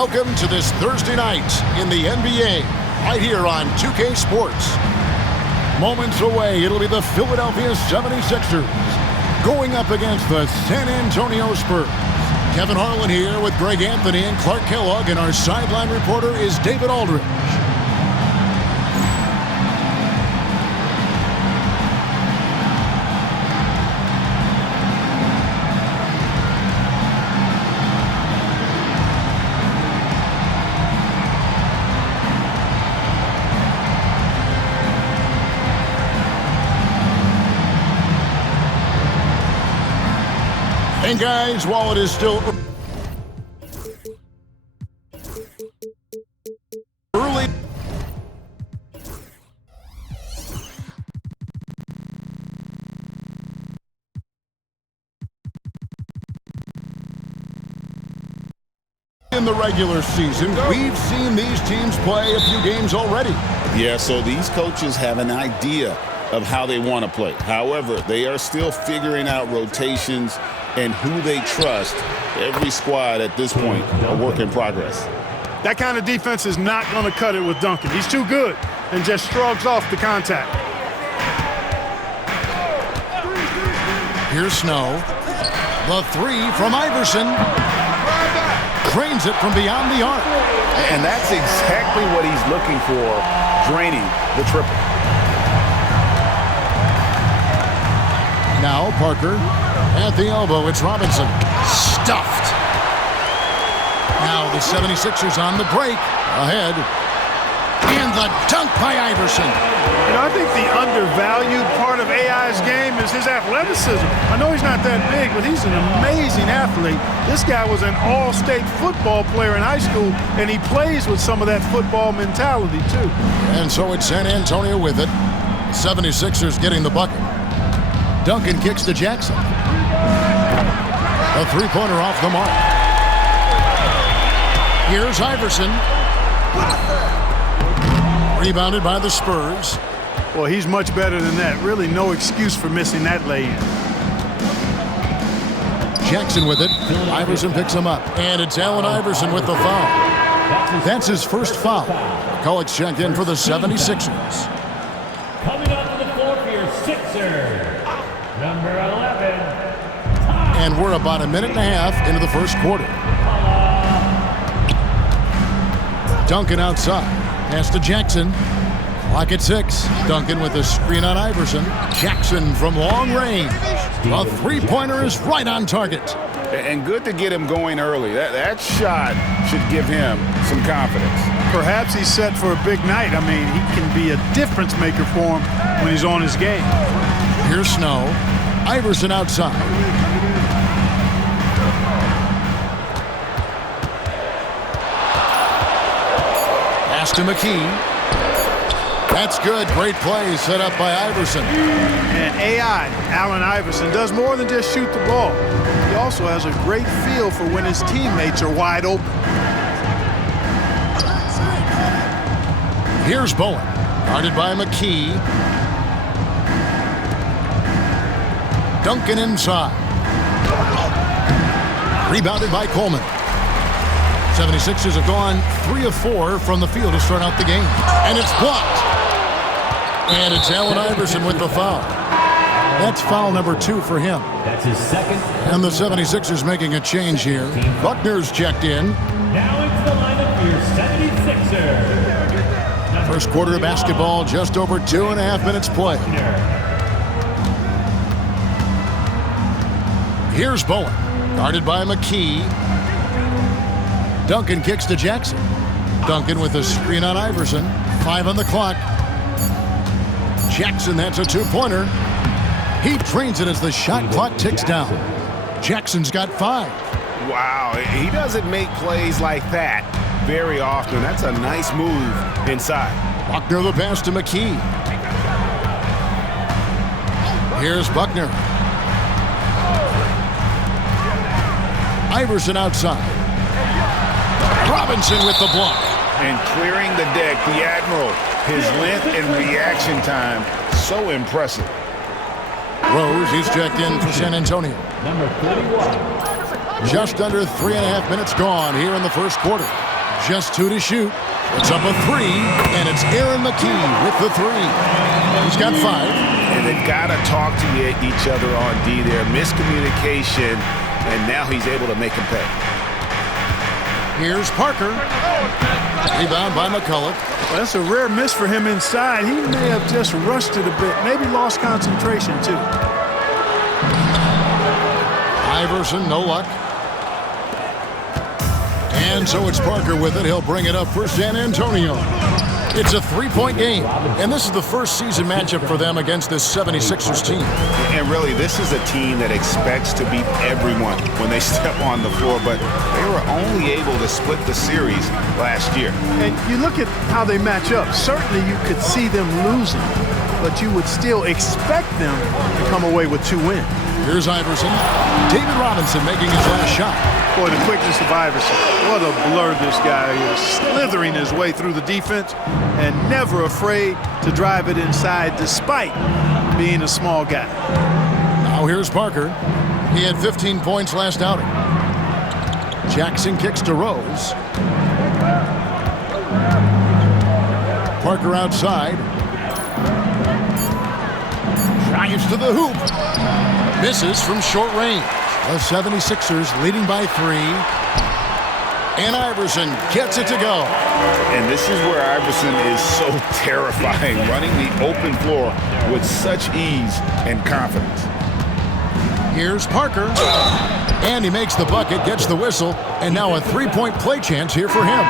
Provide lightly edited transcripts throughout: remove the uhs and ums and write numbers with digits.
Welcome to this Thursday night in the NBA, right here on 2K Sports. Moments away, it'll be the Philadelphia 76ers going up against the San Antonio Spurs. Kevin Harlan here with Greg Anthony and Clark Kellogg, and our sideline reporter is David Aldridge. And guys, while it is still early in the regular season, we've seen these teams play a few games already. Yeah, so these coaches have an idea of how they want to play. However, they are still figuring out rotations and who they trust. Every squad at this point, a work in progress. That kind of defense is not going to cut it with Duncan. He's too good and just shrugs off the contact. Here's Snow. The three from Iverson. Drains it from beyond the arc. And that's exactly what he's looking for, draining the triple. Now Parker at the elbow. It's Robinson. Stuffed. Now the 76ers on the break. Ahead. And the dunk by Iverson. You know, I think the undervalued part of AI's game is his athleticism. I know he's not that big, but he's an amazing athlete. This guy was an all-state football player in high school, and he plays with some of that football mentality, too. And so it's San Antonio with it. 76ers getting the bucket. Duncan kicks to Jackson. A three-pointer off the mark. Here's Iverson. Rebounded by the Spurs. Well, he's much better than that. Really no excuse for missing that lay-in. Jackson with it. Iverson picks him up. And it's Allen Iverson with the foul. That's his first foul. McCulloch's checked in for the 76ers. Coming up to the floor for your Sixers, number 11. And we're about a minute and a half into the first quarter. Duncan outside. Pass to Jackson. Clock at 6. Duncan with a screen on Iverson. Jackson from long range. A three-pointer is right on target. And good to get him going early. That shot should give him some confidence. Perhaps he's set for a big night. I mean, he can be a difference maker for him when he's on his game. Here's Snow. Iverson outside. Pass to McKee. That's good. Great play set up by Iverson. And AI, Allen Iverson, does more than just shoot the ball. He also has a great feel for when his teammates are wide open. Here's Bowen. Guarded by McKee. Duncan inside. Rebounded by Coleman. 76ers have gone 3 of 4 from the field to start out the game. And it's blocked. And it's Allen Iverson with the foul. That's foul number 2 for him. That's his second. And the 76ers making a change here. Buckner's checked in. Now into the lineup for your 76ers. First quarter of basketball, just over 2.5 minutes play. Here's Bowen. Guarded by McKee. Duncan kicks to Jackson. Duncan with a screen on Iverson. 5 on the clock. Jackson, that's a two-pointer. He drains it as the shot clock ticks down. Jackson's got 5. Wow, he doesn't make plays like that very often. That's a nice move inside. Buckner the pass to McKee. Here's Buckner. Iverson outside. Robinson with the block. And clearing the deck, the Admiral. His length and reaction time, so impressive. Rose, he's checked in for San Antonio. Number 31. Just under 3.5 minutes gone here in the first quarter. Just 2 to shoot. It's up a 3, and it's Aaron McKee with the 3. He's got 5. And they've got to talk to each other on D there. Miscommunication, and now he's able to make him pay. Here's Parker. Rebound by McCullough. Well, that's a rare miss for him inside. He may have just rushed it a bit, maybe lost concentration too. Iverson, no luck. And so it's Parker with it. He'll bring it up for San Antonio. It's a 3-point game, and this is the first season matchup for them against this 76ers team. And really, this is a team that expects to beat everyone when they step on the floor, but they were only able to split the series last year. And you look at how they match up. Certainly you could see them losing, but you would still expect them to come away with 2 wins. Here's Iverson. David Robinson making his last shot. Boy, the quickness of Iverson. What a blur this guy is. Slithering his way through the defense and never afraid to drive it inside despite being a small guy. Now here's Parker. He had 15 points last outing. Jackson kicks to Rose. Parker outside. Drives to the hoop. Misses from short range. The 76ers leading by 3. And Iverson gets it to go. And this is where Iverson is so terrifying, running the open floor with such ease and confidence. Here's Parker. And he makes the bucket, gets the whistle, and now a 3-point play chance here for him.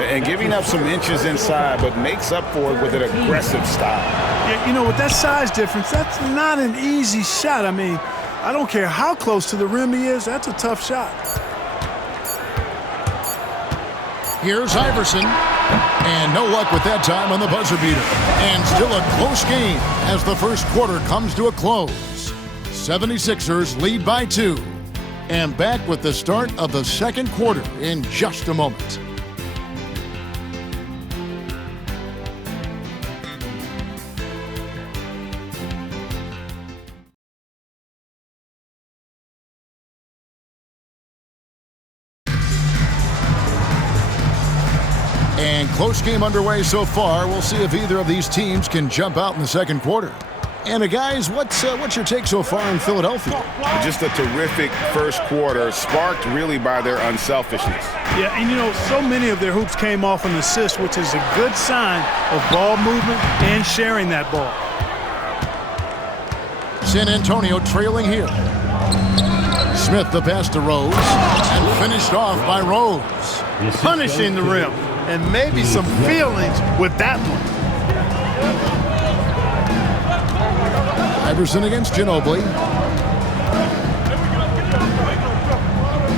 And giving up some inches inside, but makes up for it with an aggressive style. Yeah, you know, with that size difference, that's not an easy shot. I mean, I don't care how close to the rim he is, that's a tough shot. Here's Iverson. And no luck with that time on the buzzer beater. And still a close game as the first quarter comes to a close. 76ers lead by 2. And back with the start of the second quarter in just a moment. And close game underway so far. We'll see if either of these teams can jump out in the second quarter. And guys, what's your take so far in Philadelphia? Just a terrific first quarter, sparked really by their unselfishness. Yeah, and you know, so many of their hoops came off an assist, which is a good sign of ball movement and sharing that ball. San Antonio trailing here. Smith the pass to Rose, and finished off by Rose. Punishing the rim, and maybe some feelings with that one. Iverson against Ginobili.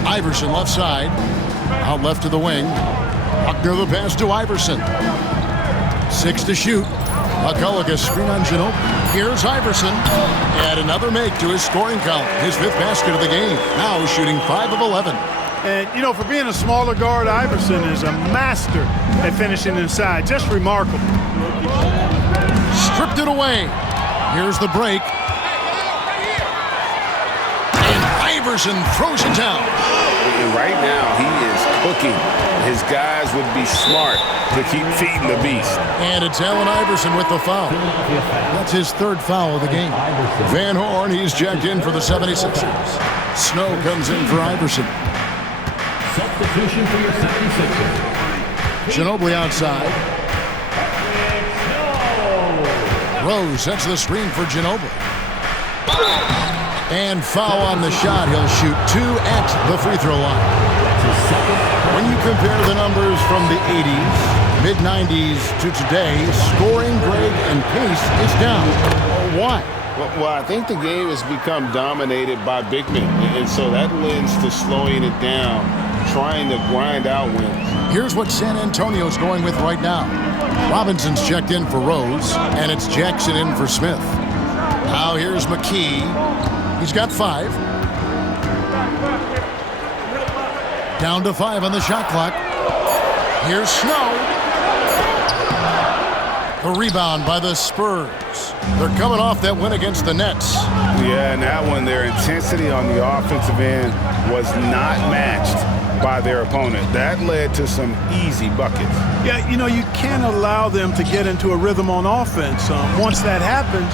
Iverson left side. Out left to the wing. Buckner the pass to Iverson. 6 to shoot. McCullough screen on Ginobili. Here's Iverson. Add another make to his scoring column. His 5th basket of the game. Now shooting 5 of 11. And, you know, for being a smaller guard, Iverson is a master at finishing inside. Just remarkable. Stripped it away. Here's the break. And Iverson throws it down. And right now, he is cooking. His guys would be smart to keep feeding the beast. And it's Allen Iverson with the foul. That's his 3rd foul of the game. Van Horn, he's checked in for the 76ers. Snow comes in for Iverson. Substitution for your 76ers. Ginobili outside. Rose sets the screen for Ginobili. And foul on the shot. He'll shoot 2 at the free throw line. When you compare the numbers from the 80s, mid-90s to today, scoring, grade, and pace is down. Why? Well, I think the game has become dominated by big men, and so that lends to slowing it down, trying to grind out wins. Here's what San Antonio's going with right now. Robinson's checked in for Rose, and it's Jackson in for Smith. Now here's McKee. He's got 5. Down to 5 on the shot clock. Here's Snow. The rebound by the Spurs. They're coming off that win against the Nets. Yeah, and that one, their intensity on the offensive end was not matched by their opponent. That led to some easy buckets. Yeah, you know, you can't allow them to get into a rhythm on offense. Once that happens,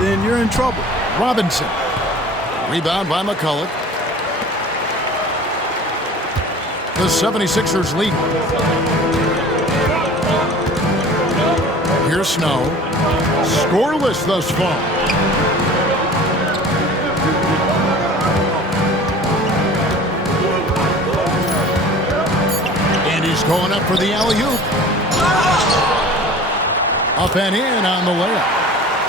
then you're in trouble. Robinson. Rebound by McCullough. The 76ers lead. Here's Snow. Scoreless thus far. And he's going up for the alley-oop. Up and in on the layup.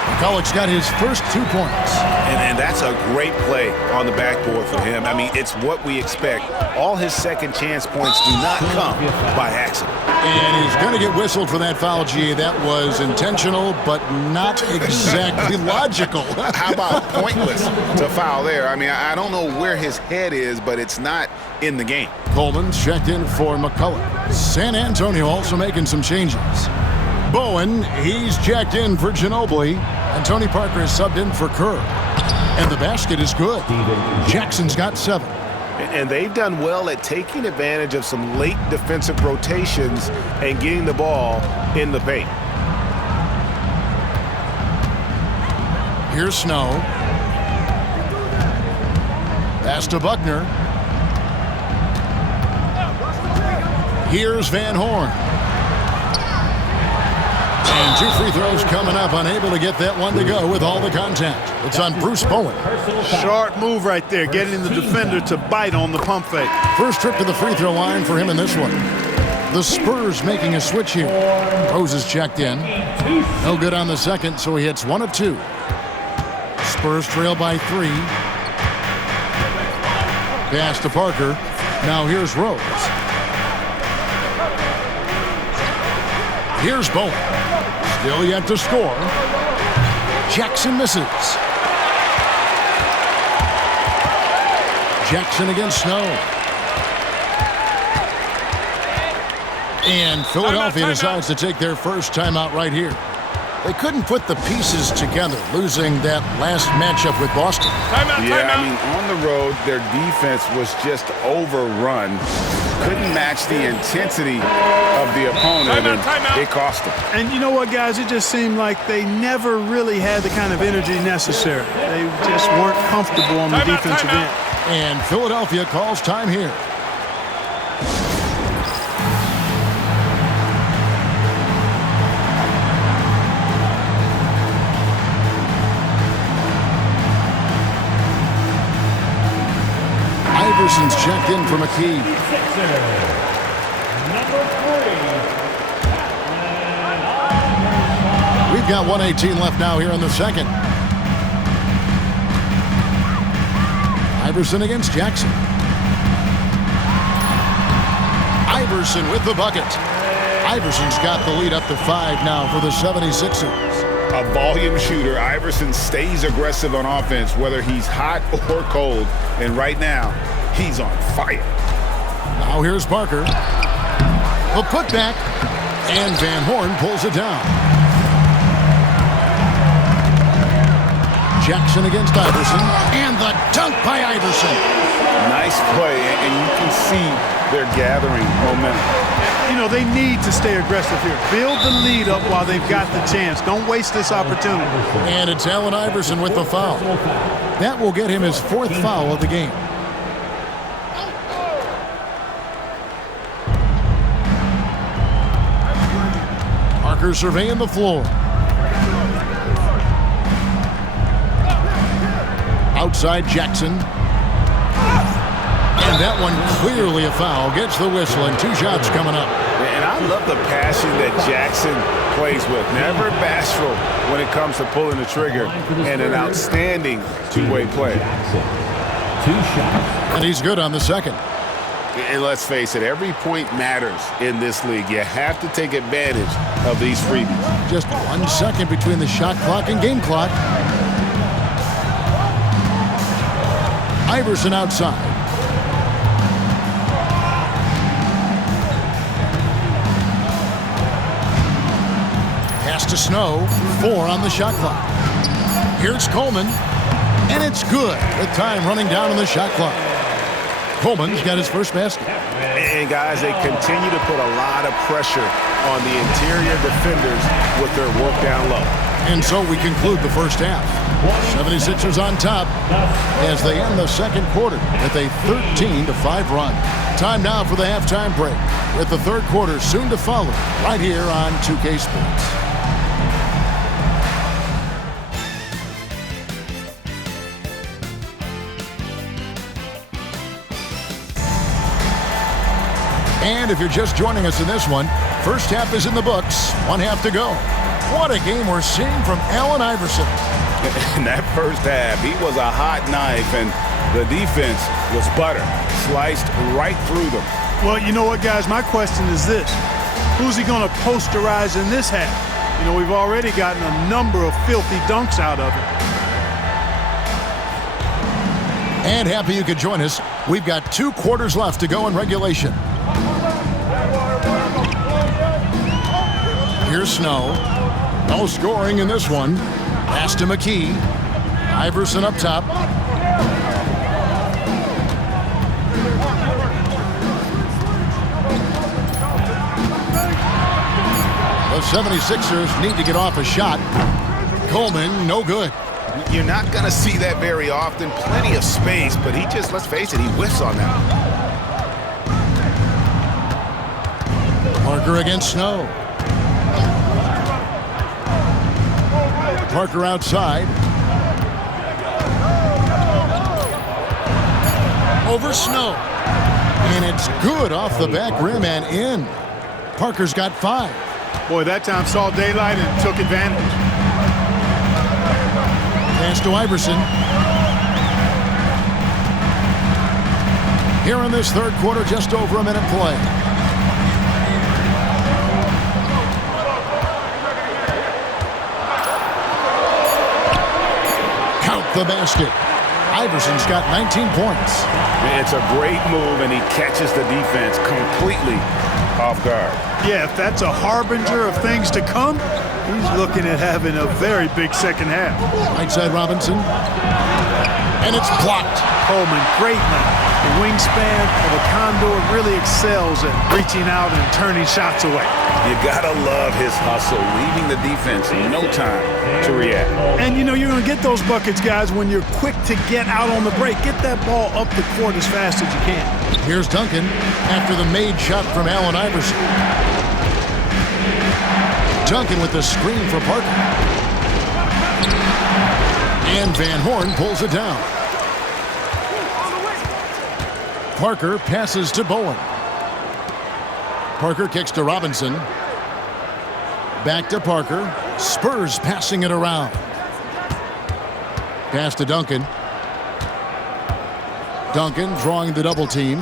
McCullough's got his first 2 points. And that's a great play on the backboard for him. I mean, it's what we expect. All his second chance points do not come by accident. And he's going to get whistled for that foul, G. That was intentional, but not exactly logical. How about pointless to foul there? I mean, I don't know where his head is, but it's not in the game. Coleman's checked in for McCullough. San Antonio also making some changes. Bowen, he's checked in for Ginobili, and Tony Parker is subbed in for Kerr. And the basket is good. Jackson's got 7. And they've done well at taking advantage of some late defensive rotations and getting the ball in the paint. Here's Snow. Pass to Buckner. Here's Van Horn. And 2 free throws coming up, unable to get that one to go with all the contact. It's on Bruce Bowen. Sharp move right there, getting the defender to bite on the pump fake. First trip to the free throw line for him in this one. The Spurs making a switch here. Rose is checked in. No good on the second, so he hits 1 of 2. Spurs trail by 3. Pass to Parker. Now here's Rose. Here's Bowen. Still yet to score. Jackson misses. Jackson against Snow. And Philadelphia decides to take their first timeout right here. They couldn't put the pieces together, losing that last matchup with Boston. Yeah, I mean, on the road, their defense was just overrun. Couldn't match the intensity of the opponent, and it cost them. And you know what, guys? It just seemed like they never really had the kind of energy necessary. They just weren't comfortable on the defensive end. And Philadelphia calls time here. Iverson's checked in for McKee. We've got 1:18 left now here in the second. Iverson against Jackson. Iverson with the bucket. Iverson's got the lead up to 5 now for the 76ers. A volume shooter, Iverson stays aggressive on offense, whether he's hot or cold. And right now, he's on fire. Now here's Parker. A putback. And Van Horn pulls it down. Jackson against Iverson. And the dunk by Iverson. Nice play, and you can see they're gathering momentum. You know, they need to stay aggressive here. Build the lead up while they've got the chance. Don't waste this opportunity. And it's Allen Iverson with the foul. That will get him his 4th foul of the game. Parker surveying the floor. Outside Jackson. And that one clearly a foul. Gets the whistle, and 2 shots coming up. And I love the passion that Jackson plays with. Never bashful when it comes to pulling the trigger. And an outstanding two-way play. 2 shots. And he's good on the second. And let's face it, every point matters in this league. You have to take advantage of these freebies. Just 1 second between the shot clock and game clock. Iverson outside. Pass to Snow. 4 on the shot clock. Here's Coleman. And it's good with time running down on the shot clock. Coleman's got his first basket. And, guys, they continue to put a lot of pressure on the interior defenders with their work down low. And so we conclude the first half. 76ers on top as they end the second quarter with a 13-5 run. Time now for the halftime break, with the third quarter soon to follow right here on 2K Sports. And if you're just joining us in this one, first half is in the books. 1 half to go. What a game we're seeing from Allen Iverson. In that first half, he was a hot knife, and the defense was butter, sliced right through them. Well, you know what, guys? My question is this. Who's he going to posterize in this half? You know, we've already gotten a number of filthy dunks out of it. And happy you could join us. We've got 2 quarters left to go in regulation. Here's Snow. No scoring in this one. Pass to McKee. Iverson up top. The 76ers need to get off a shot. Coleman, no good. You're not going to see that very often. Plenty of space, but he just, let's face it, he whiffs on that. Parker against Snow. Parker outside. Over Snow. And it's good off the back rim and in. Parker's got 5. Boy, that time saw daylight and took advantage. Pass to Iverson. Here in this third quarter, just over a minute play. The basket. Iverson's got 19 points. It's a great move, and he catches the defense completely off guard. Yeah, if that's a harbinger of things to come, he's looking at having a very big second half. Right side Robinson. And it's blocked. Coleman, great night. The wingspan of a condor really excels at reaching out and turning shots away. You gotta love his hustle, leaving the defense in no time to react. And you know you're gonna get those buckets, guys, when you're quick to get out on the break. Get that ball up the court as fast as you can. Here's Duncan after the made shot from Allen Iverson. Duncan with the screen for Parker. And Van Horn pulls it down. Parker passes to Bowen. Parker kicks to Robinson. Back to Parker. Spurs passing it around. Pass to Duncan. Duncan drawing the double team.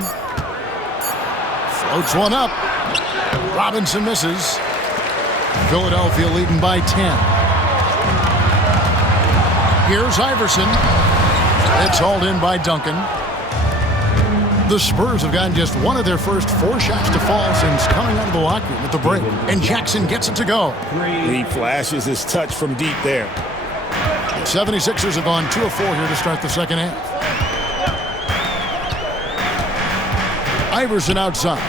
Floats one up. Robinson misses. Philadelphia leading by 10. Here's Iverson. It's hauled in by Duncan. The Spurs have gotten just one of their first 4 shots to fall since coming out of the locker room at the break. And Jackson gets it to go. He flashes his touch from deep there. 76ers have gone 2 of 4 here to start the second half. Iverson outside.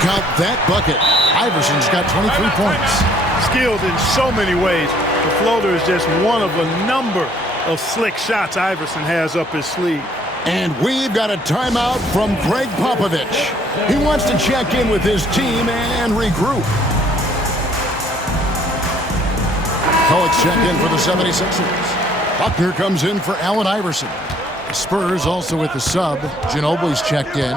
Count that bucket. Iverson's got 23 points. Skilled in so many ways. The floater is just one of a number of slick shots Iverson has up his sleeve. And we've got a timeout from Greg Popovich. He wants to check in with his team and regroup. Coach check in for the 76ers. Buckner comes in for Allen Iverson. The Spurs also with the sub. Ginobili's checked in.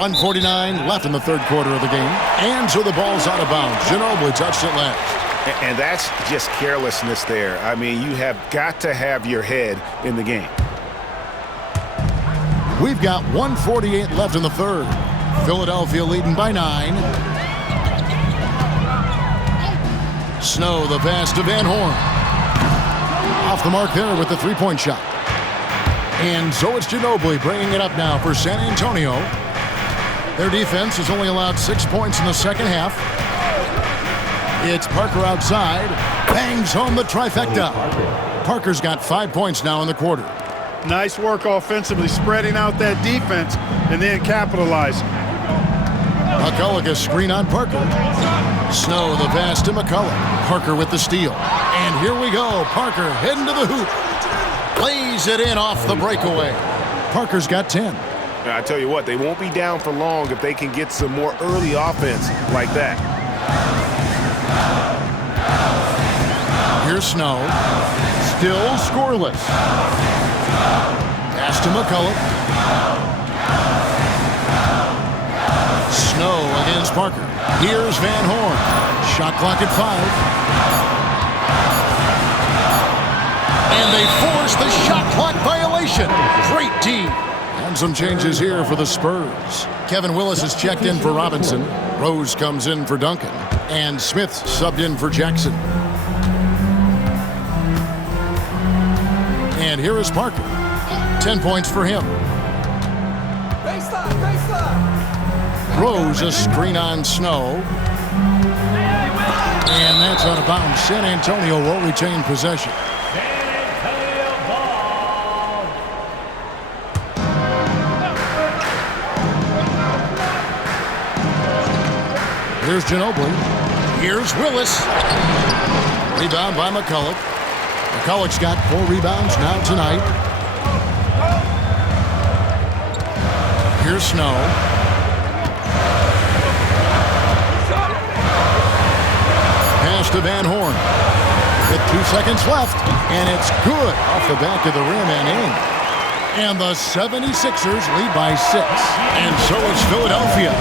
1:49 left in the third quarter of the game. And so the ball's out of bounds. Ginobili touched it last. And that's just carelessness there. I mean, you have got to have your head in the game. We've got 1:48 left in the third. Philadelphia leading by 9. Snow, the pass to Van Horn. Off the mark there with the three-point shot. And so it's Ginobili bringing it up now for San Antonio. Their defense has only allowed 6 points in the second half. It's Parker outside. Bangs home the trifecta. Parker's got 5 points now in the quarter. Nice work offensively, spreading out that defense and then capitalizing. McCulloch a screen on Parker. Snow the pass to McCulloch. Parker with the steal. And here we go. Parker heading to the hoop. Lays it in off the breakaway. Parker's got 10. I tell you what, they won't be down for long if they can get some more early offense like that. Here's Snow. Still scoreless. Pass to McCulloch. Snow against Parker. Here's Van Horn. Shot clock at 5. And they force the shot clock violation. Great D. And some changes here for the Spurs. Kevin Willis is checked in for Robinson. Rose comes in for Duncan. And Smith subbed in for Jackson. And here is Parker. 10 points for him. Rose a screen on Snow. And that's out of bounds. San Antonio will retain possession. Here's Ginobili. Here's Willis. Rebound by McCulloch. McCulloch's got 4 rebounds now tonight. Here's Snow. Pass to Van Horn. With 2 seconds left. And it's good off the back of the rim and in. And the 76ers lead by 6. And so it's Philadelphia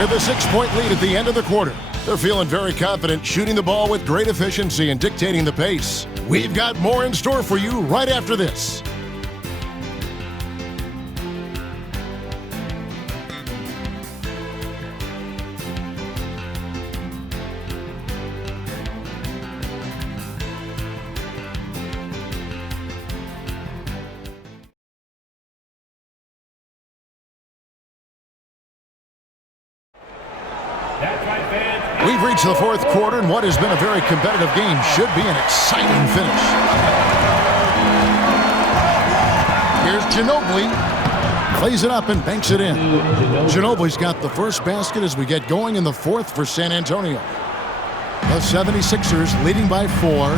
with a 6-point lead at the end of the quarter. They're feeling very confident, shooting the ball with great efficiency and dictating the pace. We've got more in store for you right after this. We've reached the fourth quarter, and what has been a very competitive game should be an exciting finish. Here's Ginobili. Plays it up and banks it in. Ginobili's got the first basket as we get going in the fourth for San Antonio. The 76ers leading by 4.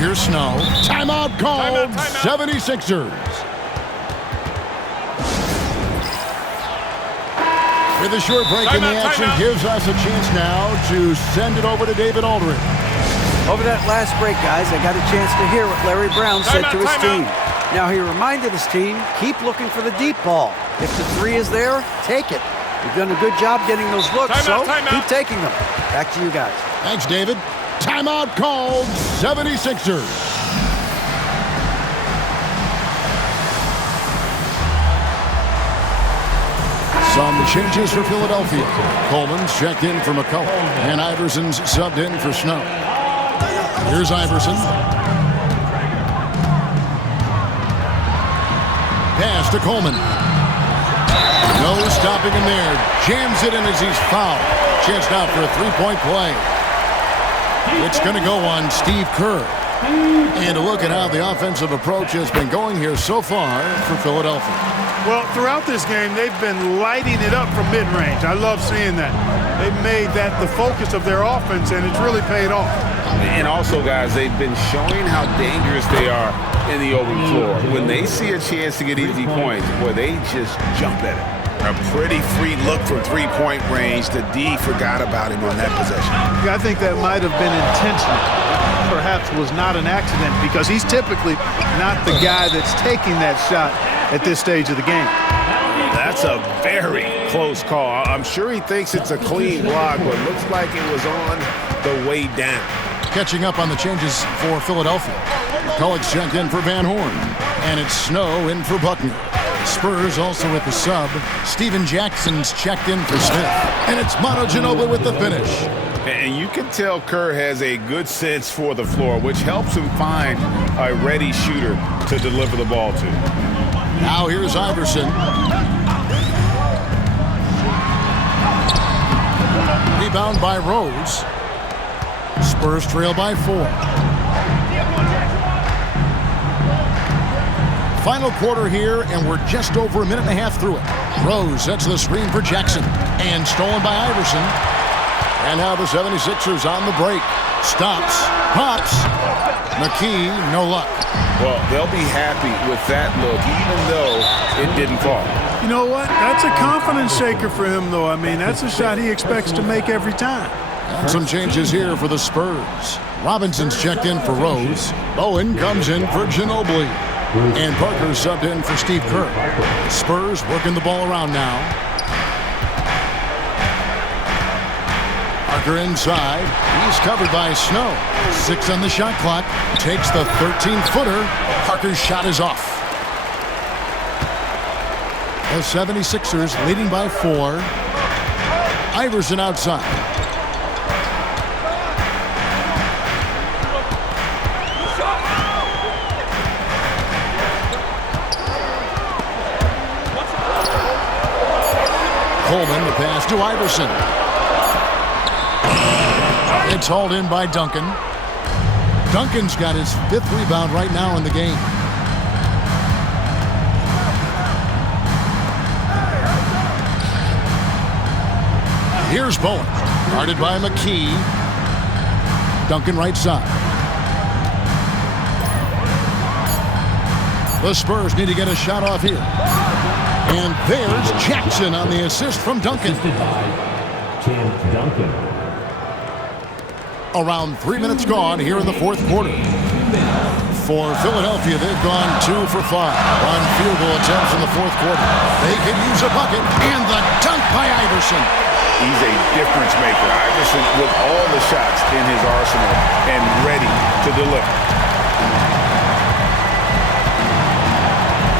Here's Snow. Timeout called. 76ers. With a short break in the action, gives us a chance now to send it over to David Aldridge. Over that last break, guys, I got a chance to hear what Larry Brown said to his team. Now, he reminded his team, keep looking for the deep ball. If the 3 is there, take it. You've done a good job getting those looks, so keep taking them. Back to you guys. Thanks, David. Timeout called. 76ers. Some changes for Philadelphia. Coleman's checked in for McCulloch, and Iverson's subbed in for Snow. Here's Iverson. Pass to Coleman. No stopping him there. Jams it in as he's fouled. Chance now for a 3-point play. It's going to go on Steve Kerr. And to look at how the offensive approach has been going here so far for Philadelphia. Well, throughout this game, they've been lighting it up from mid-range. I love seeing that. They've made that the focus of their offense, and it's really paid off. And also, guys, they've been showing how dangerous they are in the open floor. When they see a chance to get easy points, boy, they just jump at it. A pretty free look from 3-point range. The D forgot about him on that possession. I think that might have been intentional. Perhaps was not an accident because he's typically not the guy that's taking that shot at this stage of the game. That's a very close call. I'm sure he thinks it's a clean block, but looks like it was on the way down. Catching up on the changes for Philadelphia. McCulloch's checked in for Van Horn. And it's Snow in for Buckner. Spurs also with the sub. Steven Jackson's checked in for Smith. And it's Manu Ginobili with the finish. And you can tell Kerr has a good sense for the floor, which helps him find a ready shooter to deliver the ball to. Now here's Iverson. Rebound by Rose. Spurs trail by 4. Final quarter here, and we're just over a minute and a half through it. Rose sets the screen for Jackson, and stolen by Iverson. And now the 76ers on the break. Stops, pops. McKee, no luck. Well, they'll be happy with that look, even though it didn't fall. You know what? That's a confidence shaker for him, though. I mean, that's a shot he expects to make every time. And some changes here for the Spurs. Robinson's checked in for Rose. Bowen comes in for Ginobili. And Parker subbed in for Steve Kerr. The Spurs working the ball around now. Parker inside. He's covered by Snow. 6 on the shot clock. Takes the 13-footer. Parker's shot is off. The 76ers leading by 4. Iverson outside. Coleman, the pass to Iverson. It's hauled in by Duncan. Duncan's got his 5th rebound right now in the game. Here's Bowen. Guarded by McKee. Duncan right side. The Spurs need to get a shot off here. And there's Jackson on the assist from Duncan. Around 3 minutes gone here in the 4th quarter. For Philadelphia, they've gone 2 for 5 on field goal attempts in the 4th quarter. They can use a bucket, and the dunk by Iverson. He's a difference maker. Iverson with all the shots in his arsenal and ready to deliver.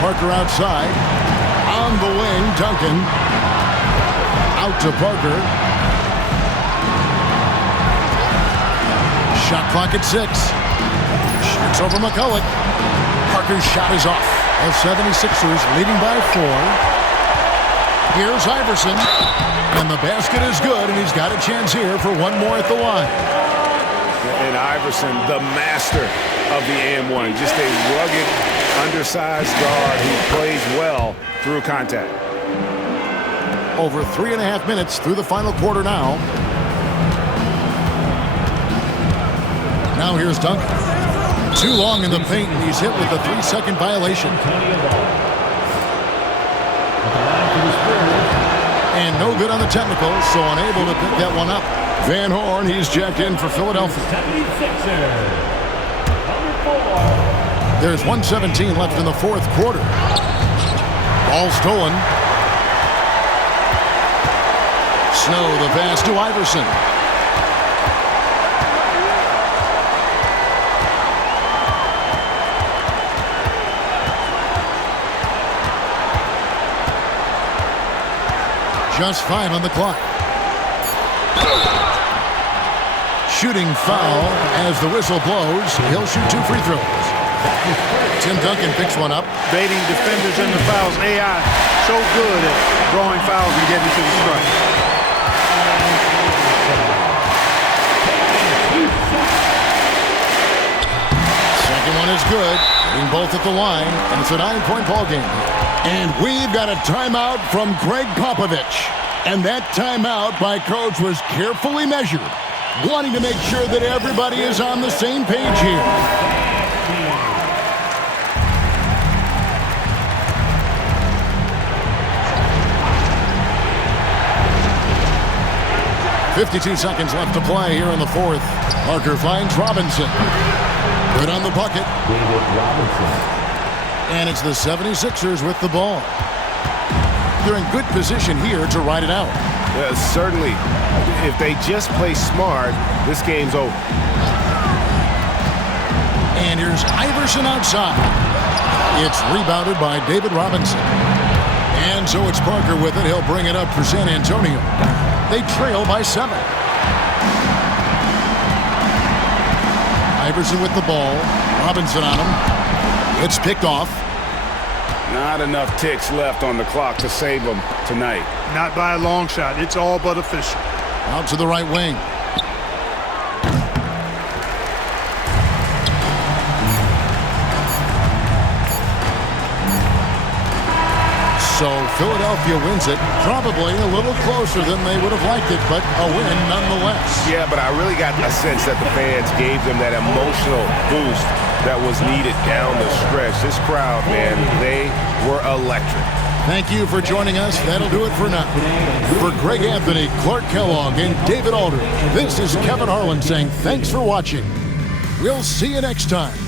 Parker outside. On the wing, Duncan. Out to Parker. Shot clock at 6. Shoots over McCulloch. Parker's shot is off. The 76ers leading by 4. Here's Iverson. And the basket is good, and he's got a chance here for one more at the line. And Iverson, the master of the and-one. Just a rugged, undersized guard who plays well through contact. Over 3.5 minutes through the final quarter now. Now here's Duncan. Too long in the paint, and he's hit with a 3-second violation. And no good on the technical, so unable to pick that one up. Van Horn, he's checked in for Philadelphia. There's 1:17 left in the 4th quarter. Ball stolen. Snow, the pass to Iverson. Just 5 on the clock. Shooting foul as the whistle blows. He'll shoot 2 free throws. Tim Duncan picks one up. Baiting defenders into fouls. AI so good at drawing fouls and getting to the strike. Second one is good. Getting both at the line, and it's a 9-point ball game. And we've got a timeout from Greg Popovich. And that timeout by Coach was carefully measured, wanting to make sure that everybody is on the same page here. .52 seconds left to play here in the 4th. Parker finds Robinson. Good on the bucket. And it's the 76ers with the ball. They're in good position here to ride it out. Certainly, if they just play smart, this game's over. And here's Iverson outside. It's rebounded by David Robinson. And so it's Parker with it. He'll bring it up for San Antonio. They trail by 7. Iverson with the ball. Robinson on him. It's picked off. Not enough ticks left on the clock to save them tonight. Not by a long shot. It's all but official. Out to the right wing. So Philadelphia wins it, probably a little closer than they would have liked it, but a win nonetheless. Yeah, but I really got a sense that the fans gave them that emotional boost that was needed down the stretch. This crowd, man, they were electric. Thank you for joining us. That'll do it for now. For Greg Anthony, Clark Kellogg, and David Aldridge, this is Kevin Harlan saying thanks for watching. We'll see you next time.